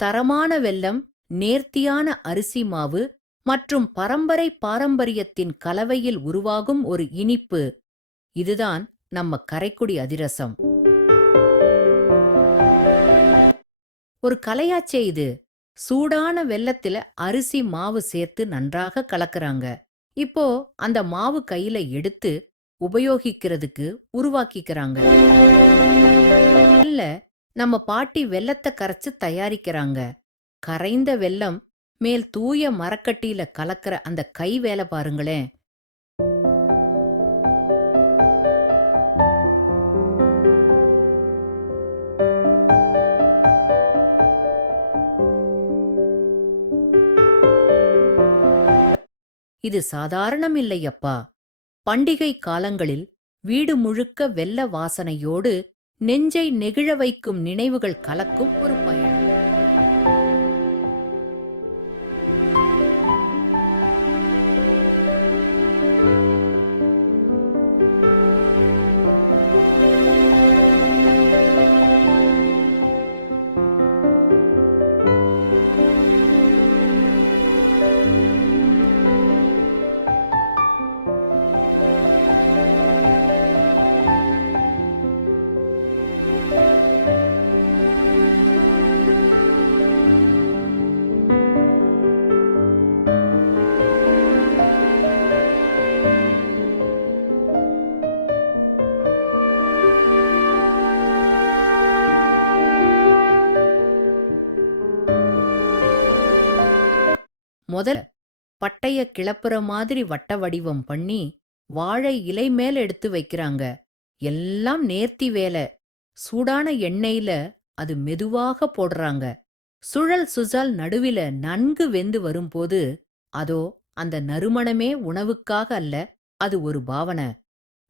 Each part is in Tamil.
தரமான வெல்லம், நேர்த்தியான அரிசி மாவு மற்றும் பரம்பரை பாரம்பரியத்தின் கலவையில் உருவாகும் ஒரு இனிப்பு. இதுதான் நம்ம கரைக்குடி அதிரசம். ஒரு கலையாச்சே இது. சூடான வெல்லத்தில அரிசி மாவு சேர்த்து நன்றாக கலக்குறாங்க. இப்போ அந்த மாவு கையில எடுத்து உபயோகிக்கிறதுக்கு உருவாக்கிக்கிறாங்க. இல்ல, நம்ம பாட்டி வெல்லத்த கரைச்சு தயாரிக்கிறாங்க. கரைந்த வெல்லம் மேல் தூய மரக்கட்டியில கலக்கிற அந்த கை வேலை பாருங்களேன். இது சாதாரணம் இல்லையப்பா. பண்டிகை காலங்களில் வீடு முழுக்க வெல்ல வாசனையோடு நெஞ்சை நெகிழ வைக்கும் நினைவுகள் கலக்கும் ஒரு பயணம். முதல்ல பட்டைய கிளப்புற மாதிரி வட்ட வடிவம் பண்ணி வாழை இலை மேல எடுத்து வைக்கிறாங்க. எல்லாம் நேர்த்தி வேலை. சூடான எண்ணெயில அது மெதுவாக போடுறாங்க. சுழல் சுழல் நடுவில நன்கு வெந்து வரும்போது, அதோ அந்த நறுமணமே உணவுக்காக அல்ல, அது ஒரு பாவனை.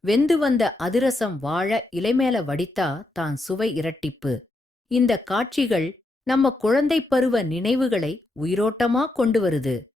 வெந்து வந்த அதிரசம் வாழ இலைமேல வடித்தா தான் சுவை இரட்டிப்பு. இந்த காட்சிகள் நம்ம குழந்தைப் பருவ நினைவுகளை உயிரோட்டமா கொண்டு வருது.